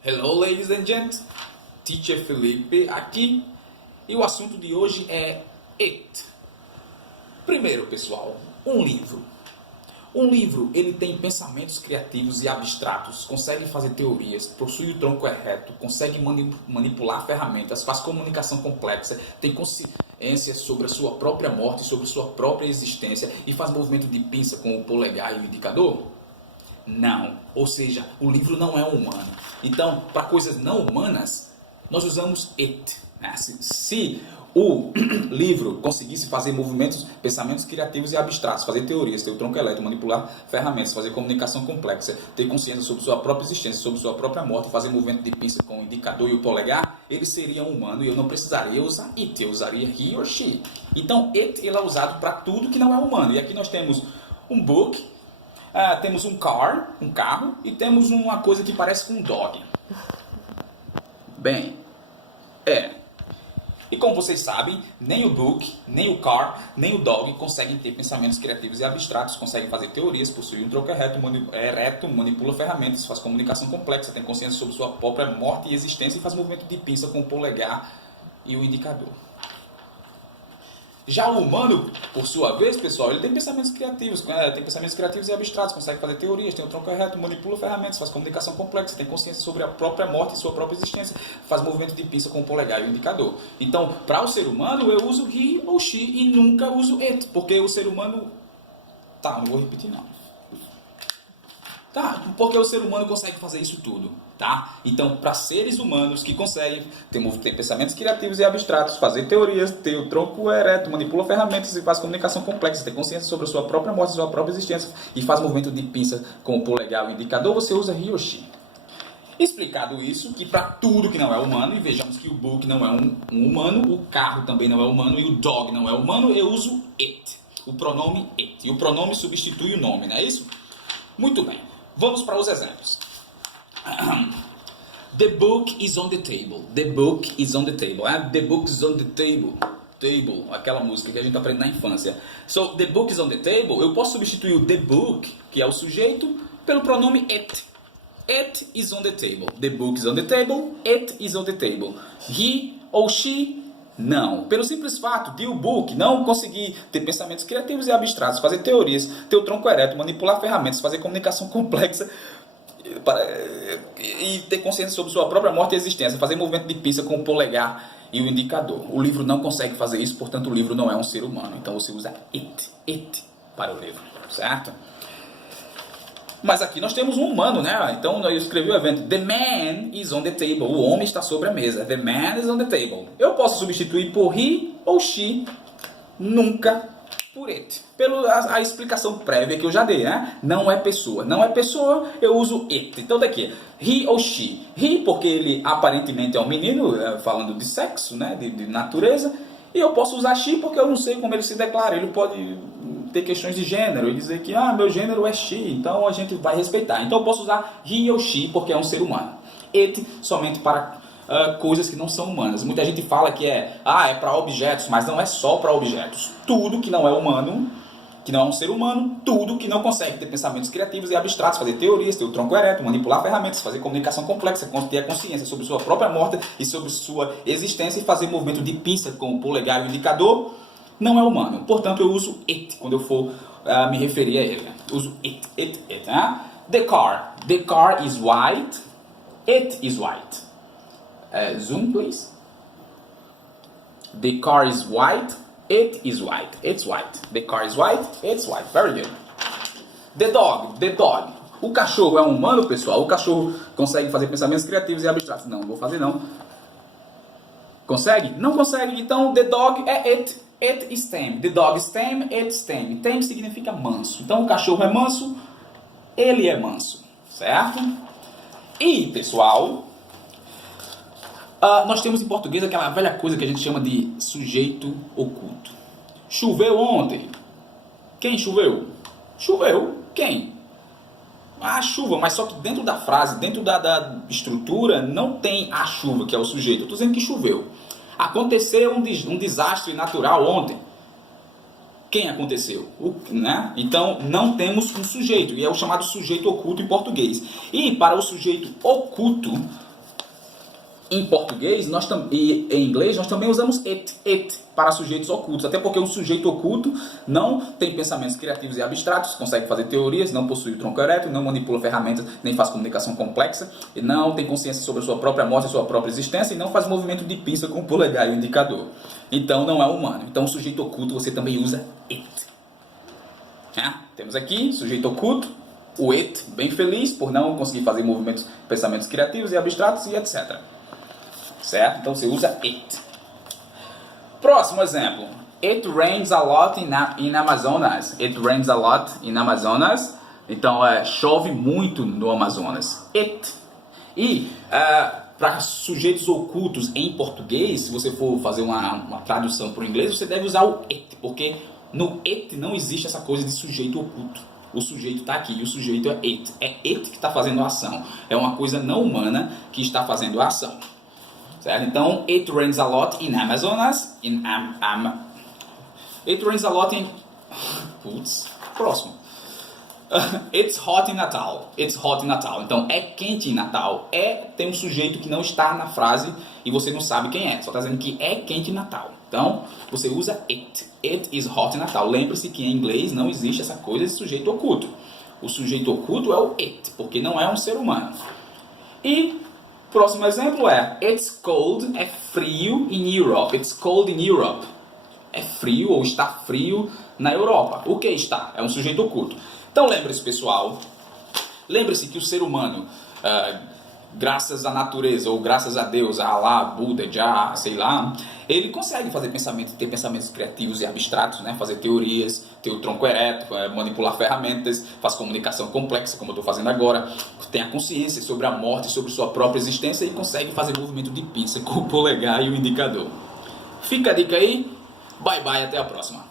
Hello, ladies and gents. Teacher Felipe aqui. E o assunto de hoje é It. Primeiro, pessoal, um livro. Um livro, ele tem pensamentos criativos e abstratos, consegue fazer teorias, possui o tronco reto, consegue manipular ferramentas, faz comunicação complexa, tem consciência sobre a sua própria morte, sobre sua própria existência e faz movimento de pinça com o polegar e o indicador? Não. Ou seja, o livro não é humano. Então, para coisas não humanas, nós usamos it. Se o livro conseguisse fazer movimentos, pensamentos criativos e abstratos, fazer teorias, ter o tronco elétrico, manipular ferramentas, fazer comunicação complexa, ter consciência sobre sua própria existência, sobre sua própria morte, fazer movimento de pinça com o indicador e o polegar, ele seria um humano e eu não precisaria usar it, eu usaria he or she. Então, it ele é usado para tudo que não é humano. E aqui nós temos um book, temos um car, um carro, e temos uma coisa que parece com um dog. Bem, E como vocês sabem, nem o book, nem o car, nem o dog conseguem ter pensamentos criativos e abstratos, conseguem fazer teorias, possuem um tronco ereto, manipula ferramentas, faz comunicação complexa, tem consciência sobre sua própria morte e existência e faz movimento de pinça com o polegar e o indicador. Já o humano, por sua vez, pessoal, ele tem pensamentos criativos e abstratos, consegue fazer teorias, tem o tronco reto, manipula ferramentas, faz comunicação complexa, tem consciência sobre a própria morte e sua própria existência, faz movimento de pinça com o polegar e o indicador. Então, para o ser humano, eu uso he ou she e nunca uso it, porque o ser humano... não vou repetir não. Porque o ser humano consegue fazer isso tudo, tá? Então, para seres humanos que conseguem ter pensamentos criativos e abstratos, fazer teorias, ter o tronco ereto, manipula ferramentas e faz comunicação complexa, ter consciência sobre a sua própria morte, sua própria existência e faz movimento de pinça com o polegar e o indicador, você usa he ou she. Explicado isso, que para tudo que não é humano, e vejamos que o book não é um humano, o carro também não é humano e o dog não é humano, eu uso it, o pronome it. E o pronome substitui o nome, não é isso? Muito bem. Vamos para os exemplos. The book is on the table. The book is on the table. The book is on the table. Table, aquela música que a gente aprende na infância. So, the book is on the table. Eu posso substituir o the book, que é o sujeito, pelo pronome it. It is on the table. The book is on the table. It is on the table. He ou she... Não. Pelo simples fato de o book não conseguir ter pensamentos criativos e abstratos, fazer teorias, ter o tronco ereto, manipular ferramentas, fazer comunicação complexa e ter consciência sobre sua própria morte e existência, fazer movimento de pinça com o polegar e o indicador. O livro não consegue fazer isso, portanto o livro não é um ser humano. Então você usa it para o livro, certo? Mas aqui nós temos um humano, né? Então eu escrevi o evento. The man is on the table. O homem está sobre a mesa. The man is on the table. Eu posso substituir por he ou she, nunca por it. A explicação prévia que eu já dei, né? Não é pessoa. Não é pessoa, eu uso it. Então daqui, he ou she. He porque ele aparentemente é um menino, falando de sexo, né? De natureza. E eu posso usar she porque eu não sei como ele se declara. Ele pode ter questões de gênero e dizer que meu gênero é she, então a gente vai respeitar. Então eu posso usar he ou she porque é um ser humano. It somente para coisas que não são humanas. Muita gente fala que é para objetos, mas não é só para objetos. Tudo que não é humano, que não é um ser humano, tudo que não consegue ter pensamentos criativos e abstratos, fazer teorias, ter o tronco ereto, manipular ferramentas, fazer comunicação complexa, ter a consciência sobre sua própria morte e sobre sua existência e fazer movimento de pinça com o polegar e o indicador, não é humano. Portanto, eu uso it quando eu for me referir a ele. Eu uso it. Né? The car is white. It is white. Zoom, please. The car is white. It is white. It's white. The car is white. It's white. Very good. The dog. O cachorro é um humano, pessoal? O cachorro consegue fazer pensamentos criativos e abstratos? Não vou fazer não. Consegue? Não consegue. Então, the dog é it. It is tame. The dog is tame. It is tame. Tame significa manso. Então, o cachorro é manso. Ele é manso. Certo? E, pessoal, nós temos em português aquela velha coisa que a gente chama de sujeito oculto. Choveu ontem. Quem choveu? Choveu. Quem? A chuva, mas só que dentro da frase, dentro da estrutura, não tem a chuva, que é o sujeito. Eu estou dizendo que choveu. Aconteceu um desastre natural ontem. Quem aconteceu? Né? Então, não temos um sujeito, e é o chamado sujeito oculto em português. E para o sujeito oculto, Em português e em inglês nós também usamos it para sujeitos ocultos, até porque o sujeito oculto não tem pensamentos criativos e abstratos, consegue fazer teorias, não possui o tronco ereto, não manipula ferramentas, nem faz comunicação complexa, e não tem consciência sobre a sua própria morte e sua própria existência, e não faz movimento de pinça com o polegar e o indicador. Então não é humano. Então o sujeito oculto você também usa it. Temos aqui sujeito oculto, o it bem feliz por não conseguir fazer movimentos, pensamentos criativos e abstratos e etc. Certo? Então você usa it. Próximo exemplo. It rains a lot in Amazonas. It rains a lot in Amazonas. Então chove muito no Amazonas. It. E para sujeitos ocultos em português, se você for fazer uma tradução para o inglês, você deve usar o it, porque no it não existe essa coisa de sujeito oculto. O sujeito está aqui e o sujeito é it. É it que está fazendo a ação. É uma coisa não humana que está fazendo a ação. Certo? Então, it rains a lot in Amazonas. It rains a lot in... Próximo. It's hot in Natal. It's hot in Natal. Então, é quente em Natal. Tem um sujeito que não está na frase e você não sabe quem é. Só está dizendo que é quente em Natal. Então, você usa it. It is hot in Natal. Lembre-se que em inglês não existe essa coisa de sujeito oculto. O sujeito oculto é o it, porque não é um ser humano. E próximo exemplo é it's cold, é frio in Europe. It's cold in Europe. É frio ou está frio na Europa. O que está? É um sujeito oculto. Então lembre-se, pessoal. Lembre-se que o ser humano, graças à natureza ou graças a Deus, a Allah, Buda, Jah, sei lá, ele consegue fazer ter pensamentos criativos e abstratos, né? Fazer teorias, ter o tronco ereto, manipular ferramentas, faz comunicação complexa, como eu estou fazendo agora, tem a consciência sobre a morte, sobre sua própria existência e consegue fazer movimento de pinça com o polegar e o indicador. Fica a dica aí, bye bye, até a próxima.